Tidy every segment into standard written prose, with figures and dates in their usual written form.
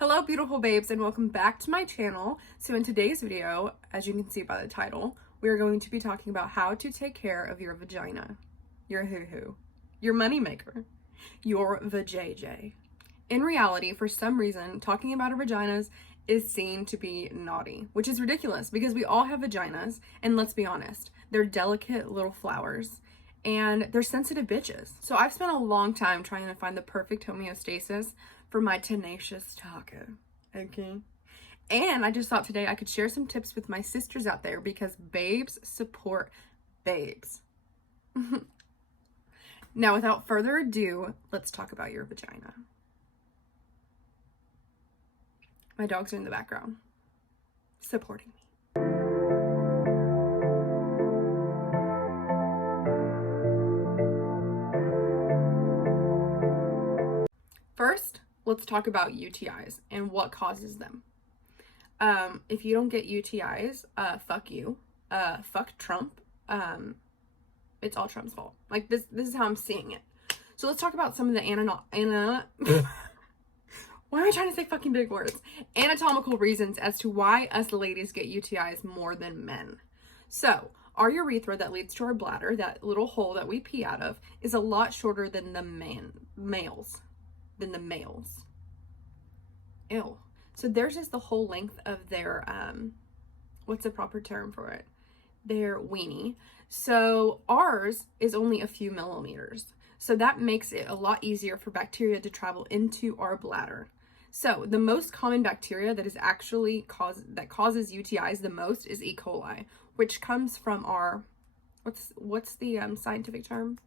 Hello beautiful babes and welcome back to my channel. So in today's video, as you can see by the title, we are going to be talking about how to take care of your vagina, your hoo-hoo, your moneymaker, your vajayjay. In reality, for some reason, talking about our vaginas is seen to be naughty, which is ridiculous because we all have vaginas, and let's be honest, they're delicate little flowers and they're sensitive bitches. So I've spent a long time trying to find the perfect homeostasis for my tenacious taco, okay? And I just thought today I could share some tips with my sisters out there because babes support babes. Now, without further ado, let's talk about your vagina. My dogs are in the background, supporting me. First, let's talk about UTIs and what causes them. If you don't get UTIs, fuck you. Fuck Trump. It's all Trump's fault. Like, this is how I'm seeing it. So let's talk about some of the why am I trying to say fucking big words? Anatomical reasons as to why us ladies get UTIs more than men. So, our urethra that leads to our bladder, that little hole that we pee out of, is a lot shorter than the males. Ew. So theirs is the whole length of their, what's the proper term for it? Their weenie. So ours is only a few millimeters. So that makes it a lot easier for bacteria to travel into our bladder. So the most common bacteria that is actually causes UTIs the most is E. coli, which comes from our, what's the scientific term?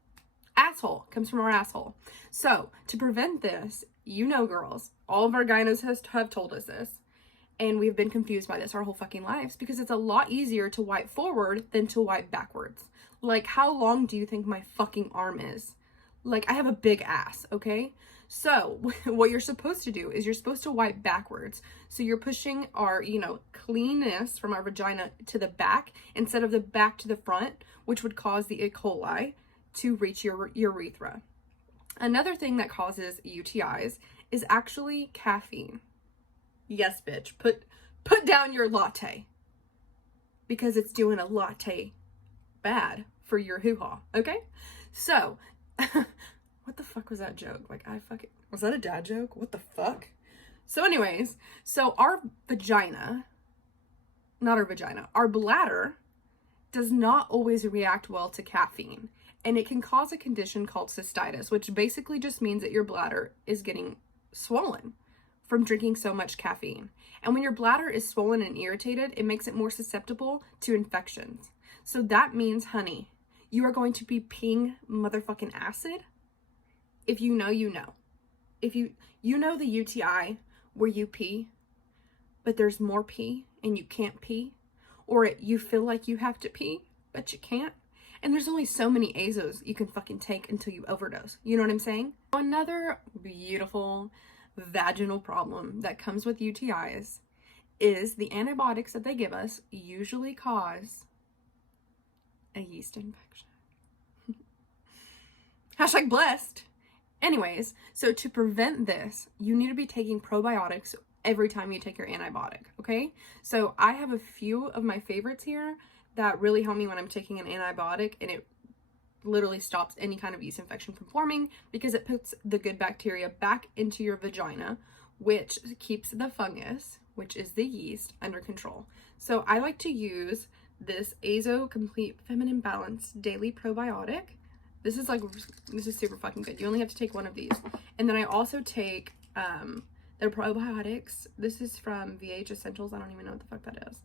Asshole. Comes from our asshole. So to prevent this, you know, girls, all of our gynos have told us this, and we've been confused by this our whole fucking lives because it's a lot easier to wipe forward than to wipe backwards. Like, how long do you think my fucking arm is? Like, I have a big ass, okay? So what you're supposed to do is you're supposed to wipe backwards. So you're pushing our, cleanness from our vagina to the back instead of the back to the front, which would cause the E. coli to reach your urethra. Another thing that causes UTIs is actually caffeine. Yes, bitch. Put down your latte because it's doing a latte bad for your hoo-ha, okay? So, what the fuck was that joke? Like, was that a dad joke? What the fuck? So anyways, our bladder does not always react well to caffeine. And it can cause a condition called cystitis, which basically just means that your bladder is getting swollen from drinking so much caffeine. And when your bladder is swollen and irritated, it makes it more susceptible to infections. So that means, honey, you are going to be peeing motherfucking acid. If you know, you know. If you know the UTI where you pee, but there's more pee and you can't pee, or you feel like you have to pee, but you can't. And there's only so many azos you can fucking take until you overdose. You know what I'm saying? Another beautiful vaginal problem that comes with UTIs is the antibiotics that they give us usually cause a yeast infection. Hashtag blessed. Anyways, so to prevent this, you need to be taking probiotics every time you take your antibiotic, okay? So I have a few of my favorites here that really help me when I'm taking an antibiotic, and it literally stops any kind of yeast infection from forming because it puts the good bacteria back into your vagina, which keeps the fungus, which is the yeast, under control. So I like to use this Azo Complete Feminine Balance Daily Probiotic. This is super fucking good. You only have to take one of these. And then I also take their probiotics. This is from VH Essentials. I don't even know what the fuck that is.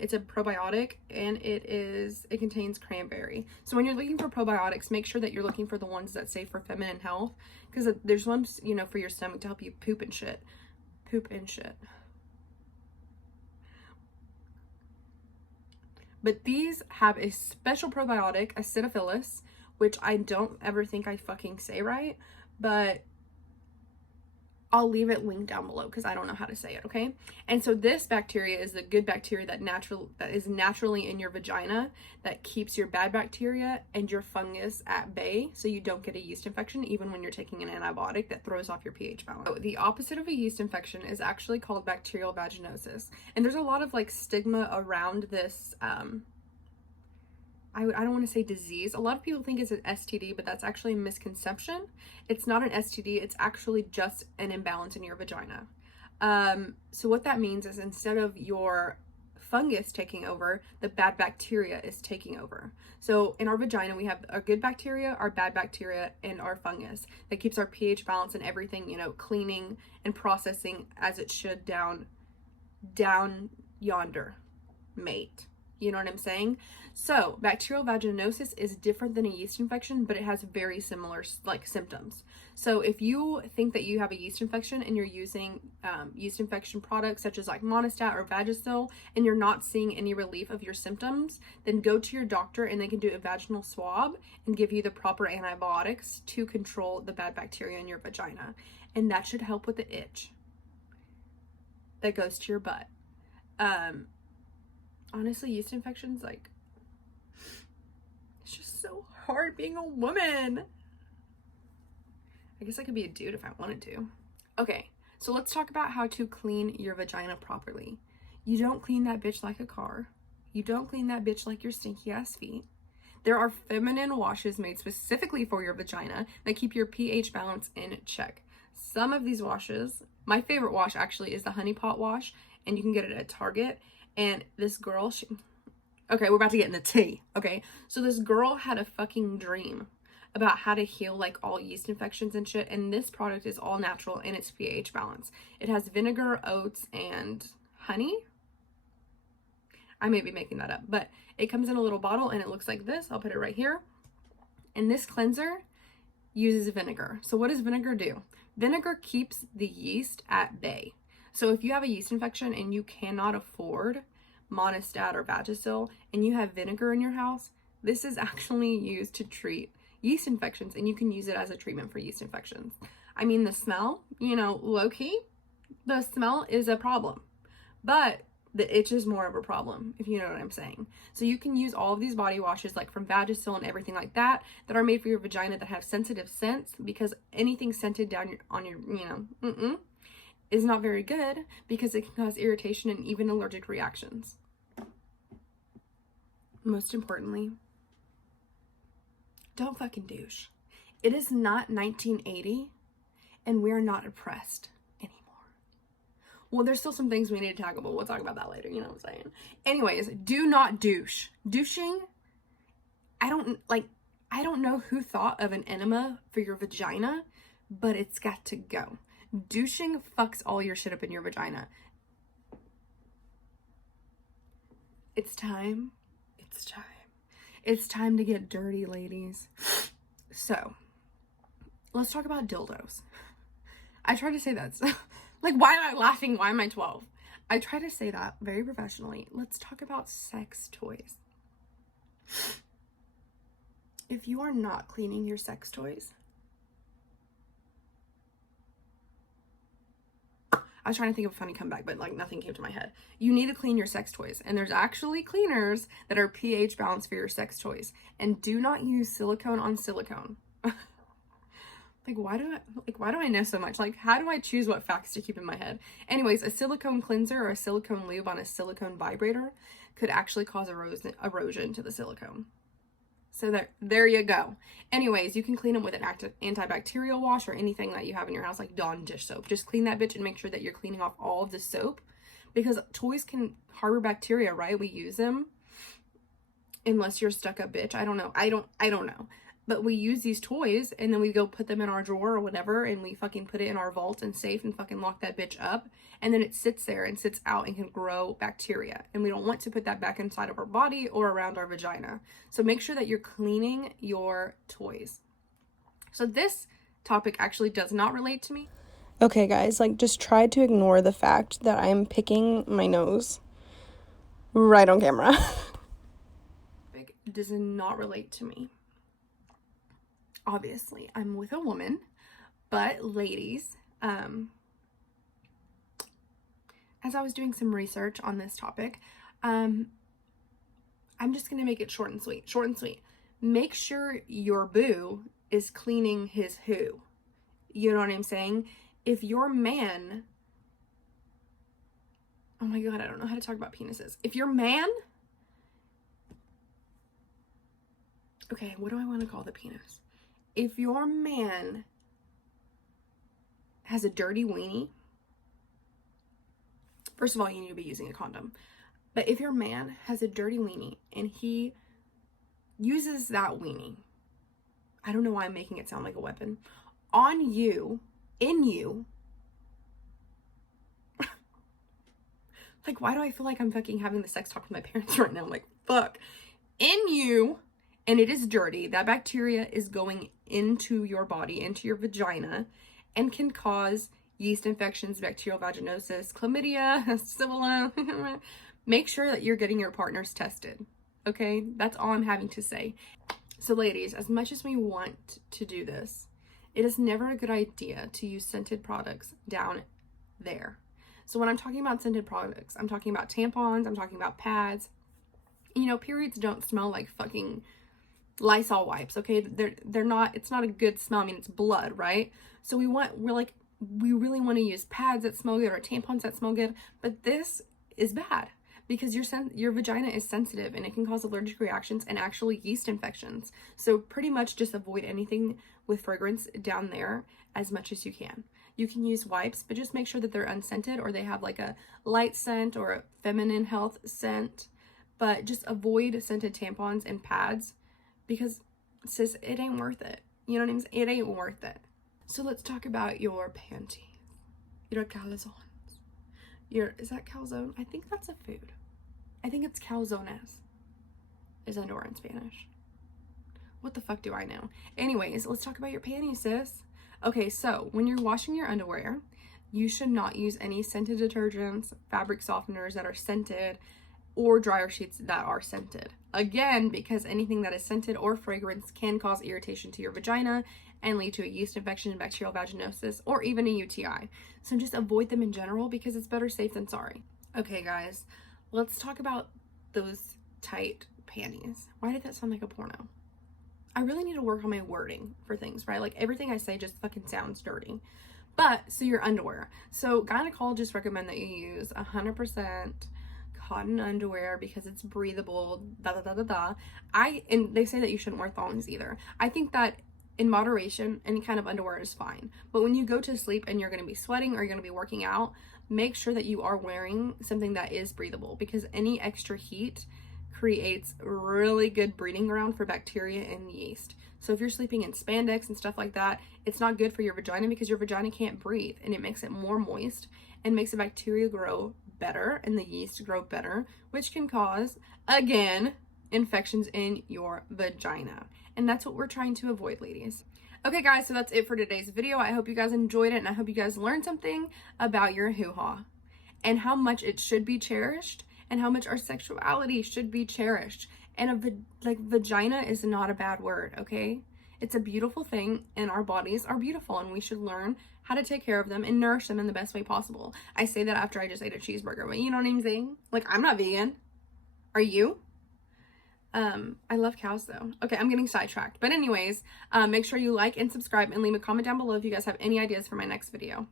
It's a probiotic, and it contains cranberry. So when you're looking for probiotics, make sure that you're looking for the ones that say for feminine health, because there's ones, for your stomach to help you poop and shit. But these have a special probiotic, acidophilus, which I don't ever think I fucking say right, but I'll leave it linked down below because I don't know how to say it, okay? And so this bacteria is the good bacteria that is naturally in your vagina that keeps your bad bacteria and your fungus at bay so you don't get a yeast infection even when you're taking an antibiotic that throws off your pH balance. So the opposite of a yeast infection is actually called bacterial vaginosis. And there's a lot of like stigma around this I don't want to say disease. A lot of people think it's an STD, but that's actually a misconception. It's not an STD. It's actually just an imbalance in your vagina. So what that means is instead of your fungus taking over, the bad bacteria is taking over. So in our vagina, we have our good bacteria, our bad bacteria, and our fungus that keeps our pH balance and everything, you know, cleaning and processing as it should down yonder, mate. You know what I'm saying? So bacterial vaginosis is different than a yeast infection, but it has very similar like symptoms. So if you think that you have a yeast infection and you're using yeast infection products such as like Monistat or Vagisil and you're not seeing any relief of your symptoms, then go to your doctor and they can do a vaginal swab and give you the proper antibiotics to control the bad bacteria in your vagina. And that should help with the itch that goes to your butt. Honestly, yeast infections, like, it's just so hard being a woman. I guess I could be a dude if I wanted to. Okay, so let's talk about how to clean your vagina properly. You don't clean that bitch like a car. You don't clean that bitch like your stinky ass feet. There are feminine washes made specifically for your vagina that keep your pH balance in check. Some of these washes, my favorite wash actually is the honey pot wash, and you can get it at Target. And this girl, okay, we're about to get in the tea, okay? So this girl had a fucking dream about how to heal like all yeast infections and shit, and this product is all natural in its pH balance. It has vinegar, oats, and honey. I may be making that up, but it comes in a little bottle and it looks like this. I'll put it right here. And this cleanser uses vinegar. So what does vinegar do? Vinegar keeps the yeast at bay. So if you have a yeast infection and you cannot afford Monistat or Vagisil and you have vinegar in your house, this is actually used to treat yeast infections, and you can use it as a treatment for yeast infections. I mean, the smell, you know, low key, the smell is a problem, but the itch is more of a problem, if you know what I'm saying. So you can use all of these body washes like from Vagisil and everything like that that are made for your vagina that have sensitive scents, because anything scented down on your, you know, is not very good because it can cause irritation and even allergic reactions. Most importantly, don't fucking douche. It is not 1980 and we are not oppressed anymore. Well, there's still some things we need to tackle, but we'll talk about that later, you know what I'm saying? Anyways, do not douche. Douching, I don't know who thought of an enema for your vagina, but it's got to go. Douching fucks all your shit up in your vagina. It's time. It's time. It's time to get dirty, ladies. So, let's talk about dildos. I try to say that. Like, why am I laughing? Why am I 12? I try to say that very professionally. Let's talk about sex toys. If you are not cleaning your sex toys, I was trying to think of a funny comeback, but like nothing came to my head. You need to clean your sex toys. And there's actually cleaners that are pH balanced for your sex toys. And do not use silicone on silicone. Why do I know so much? Like, how do I choose what facts to keep in my head? Anyways, a silicone cleanser or a silicone lube on a silicone vibrator could actually cause erosion to the silicone. So there you go. Anyways, you can clean them with an antibacterial wash or anything that you have in your house, like Dawn dish soap. Just clean that bitch and make sure that you're cleaning off all of the soap, because toys can harbor bacteria, right? We use them unless you're a stuck-up bitch. I don't know. I don't know. But we use these toys and then we go put them in our drawer or whatever, and we fucking put it in our vault and safe and fucking lock that bitch up. And then it sits there and sits out and can grow bacteria. And we don't want to put that back inside of our body or around our vagina. So make sure that you're cleaning your toys. So this topic actually does not relate to me. Okay, guys, like, just try to ignore the fact that I am picking my nose right on camera. It does not relate to me. Obviously, I'm with a woman, but ladies, as I was doing some research on this topic, I'm just going to make it short and sweet. Short and sweet. Make sure your boo is cleaning his who. You know what I'm saying? If your man... Oh my God, I don't know how to talk about penises. If your man... Okay, what do I want to call the penis? If your man has a dirty weenie, first of all, you need to be using a condom. But if your man has a dirty weenie and he uses that weenie, I don't know why I'm making it sound like a weapon, on you, in you, like, why do I feel like I'm fucking having the sex talk with my parents right now? I'm like, fuck. In you, and it is dirty, that bacteria is going into your body, into your vagina, and can cause yeast infections, bacterial vaginosis, chlamydia, syphilis. Make sure that you're getting your partners tested, okay? That's all I'm having to say. So ladies, as much as we want to do this, it is never a good idea to use scented products down there. So when I'm talking about scented products, I'm talking about tampons, I'm talking about pads. You know, periods don't smell like fucking Lysol wipes, okay? They're not, it's not a good smell. I mean, it's blood, right? So we really want to use pads that smell good or tampons that smell good, but this is bad because your vagina is sensitive and it can cause allergic reactions and actually yeast infections. So pretty much just avoid anything with fragrance down there as much as you can. You can use wipes, but just make sure that they're unscented or they have like a light scent or a feminine health scent. But just avoid scented tampons and pads because, sis, it ain't worth it. You know what I'm saying? It ain't worth it. So let's talk about your panties, your calzones. Is that calzone? I think that's a food. I think it's calzones is underwear in Spanish. What the fuck do I know? Anyways, let's talk about your panties, sis. Okay, so when you're washing your underwear, you should not use any scented detergents, fabric softeners that are scented, or dryer sheets that are scented. Again, because anything that is scented or fragrance can cause irritation to your vagina and lead to a yeast infection, bacterial vaginosis, or even a UTI. So just avoid them in general because it's better safe than sorry. Okay, guys, let's talk about those tight panties. Why did that sound like a porno? I really need to work on my wording for things, right? Like everything I say just fucking sounds dirty. But, so your underwear. So gynecologists recommend that you use 100% cotton underwear because it's breathable, and they say that you shouldn't wear thongs either. I think that in moderation, any kind of underwear is fine. But when you go to sleep and you're going to be sweating or you're going to be working out, make sure that you are wearing something that is breathable because any extra heat creates really good breeding ground for bacteria and yeast. So if you're sleeping in spandex and stuff like that, it's not good for your vagina because your vagina can't breathe and it makes it more moist and makes the bacteria grow better and the yeast grow better, which can cause, again, infections in your vagina. And that's what we're trying to avoid, ladies. Okay, guys, so that's it for today's video. I hope you guys enjoyed it and I hope you guys learned something about your hoo-ha and how much it should be cherished and how much our sexuality should be cherished. And vagina is not a bad word, okay? It's a beautiful thing and our bodies are beautiful and we should learn how to take care of them and nourish them in the best way possible. I say that after I just ate a cheeseburger, but you know what I'm saying? Like, I'm not vegan. Are you? I love cows though. Okay, I'm getting sidetracked. But anyways, make sure you like and subscribe and leave a comment down below if you guys have any ideas for my next video.